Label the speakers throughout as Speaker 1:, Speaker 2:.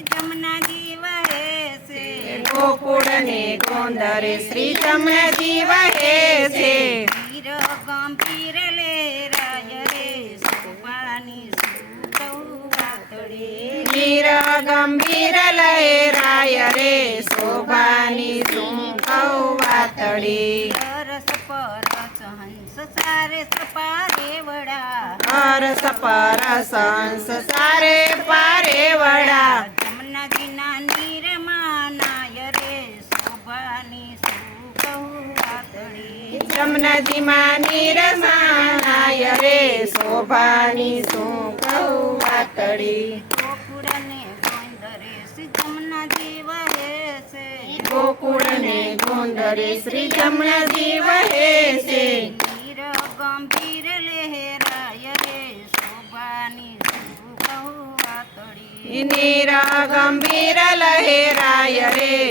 Speaker 1: શ્રી જમનાજી વહે છે
Speaker 2: ગોકુળ ને ગોંદરે શ્રી જમનાજી વહે છે
Speaker 1: વીર ગંભીર લેરાય રે સોપાની સુકૌ વાતડી
Speaker 2: ગીર ગંભીર લહેરાય રે શોભાની સુંકવ વાતડી
Speaker 1: સરસ પરસ હંસ સારે સપારે વડા
Speaker 2: હરસ પરસ હંસ સારે પારે વડા
Speaker 1: જમનદીમાં નિરમાણાય રે શોભાની
Speaker 2: શું
Speaker 1: કહું વાતળી શ્રી
Speaker 2: જમણા દેવ
Speaker 1: હે ગંભીર લહેરાય રે શોભાની
Speaker 2: નીર ગંભીર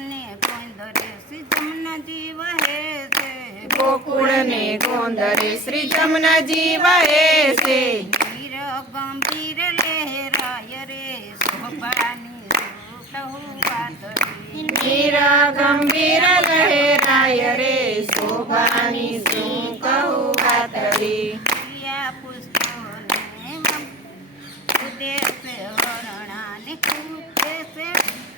Speaker 1: ने गोंदरे श्री जमुना जी वहे
Speaker 2: से। गोकुल ने गोंदरे श्री जमुना जी
Speaker 1: वहे से। वीर गंभीर लहराय रे सोबानी
Speaker 2: वीर गंभीर लहराय रे सोबानी सुन कहो बातरी Yeah.